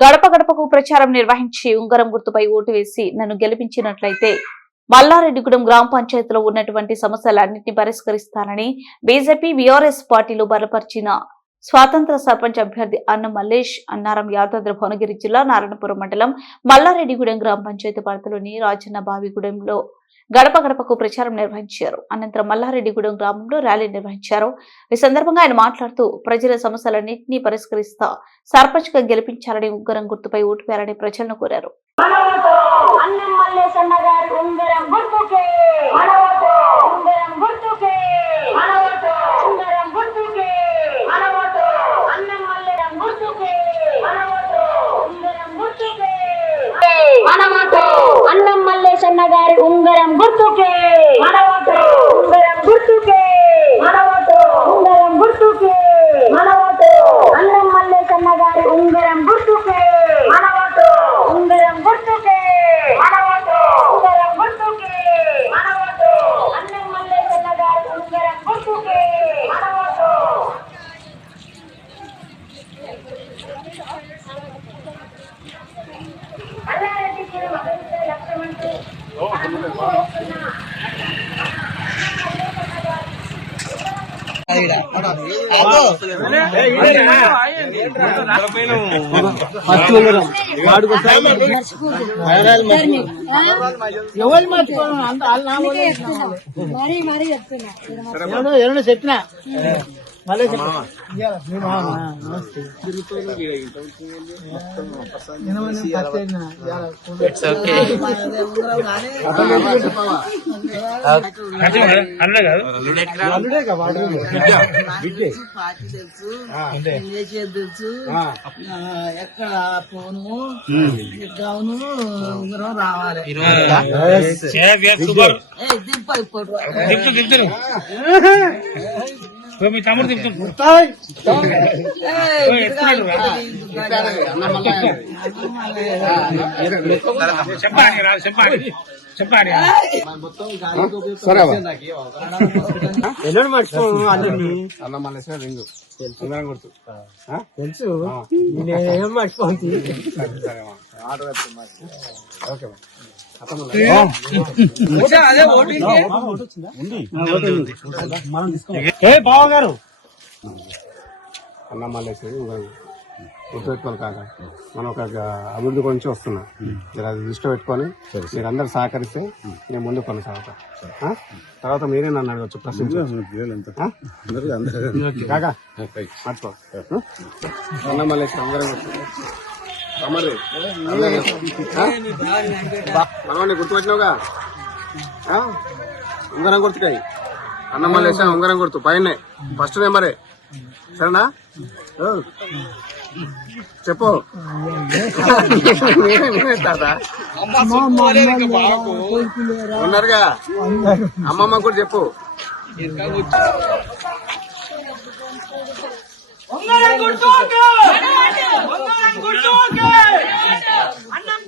గడప గడపకు ప్రచారం నిర్వహించి ఉంగరం గుర్తుపై ఓటు వేసి నన్ను గెలిపించినట్లయితే మల్లారెడ్డిగూడెం గ్రామ పంచాయతీలో ఉన్నటువంటి సమస్యలన్నింటినీ పరిష్కరిస్తానని బీజేపీ బీఆర్ఎస్ పార్టీలు బలపరిచిన స్వాతంత్ర సర్పంచ్ అభ్యర్థి అన్న మల్లేష్ అన్నారం యాదాద్రి భువనగిరి జిల్లా నారాయణపురం మండలం మల్లారెడ్డిగూడెం గ్రామ పంచాయతీ పరిధిలోని రాజన్న బావిగూడెంలో గడప గడపకు ప్రచారం నిర్వహించారు. అనంతరం మల్లారెడ్డిగూడెం గ్రామంలో ర్యాలీ నిర్వహించారు. ఈ సందర్భంగా ఆయన మాట్లాడుతూ ప్రజల సమస్యలన్నింటినీ పరిష్కరిస్తా సర్పంచ్ గా గెలిపించాలని ఉంగరం గుర్తుపై ఓటు వేయాలని ప్రజలను కోరారు. అన్నం మల్లేష్ అన్న గారి ఉంగరం గుర్తుకే ఉంగరం గుర్తుకే ఉంగరం గుర్తుకే అన్నం మల్లేష్ అన్న గారి ఉంగరం గుర్తుకే ఉంగరం గుర్తుకే ఉంగరం గుర్తుకే అన్నం మల్లేష్ అన్న గారి ఉంగరం గుర్తుకే ఎవరైనా చెప్పినా మళ్ళీ తెలుసు ఎక్కడ పోను గౌను ఉంగరం రావాలి. మీ తమ్ముడు చెప్పండి ఎల్లుండి మర్చిపోను అందరినీ అన్న మళ్ళీ రింగు గుర్తు తెలుసు నేనేం మర్చిపోతుంది. ఓకే బావగారు అన్న మళ్ళీ గుర్తుపెట్టుకోవాలి కాక మనం ఒక అభివృద్ధి గురించి వస్తున్నా మీరు అది దృష్టిలో పెట్టుకొని మీరు అందరు సహకరిస్తే నేను ముందు కొనసాగుతా. తర్వాత మీరే నన్ను అడగచ్చు ప్రశ్నించవచ్చు కాక మర్చిపో అన్న మళ్ళీ అందరం మనవాడిని గుర్తుపెట్టినావుగా ఉంగరం గుర్తుకాయి అన్న మళ్ళీ ఉంగరం గుర్తు పైన ఫస్ట్ నెంబరే సరేనా చెప్పు ఉన్నారుగా అమ్మమ్మ కూడా చెప్పు. అన్నం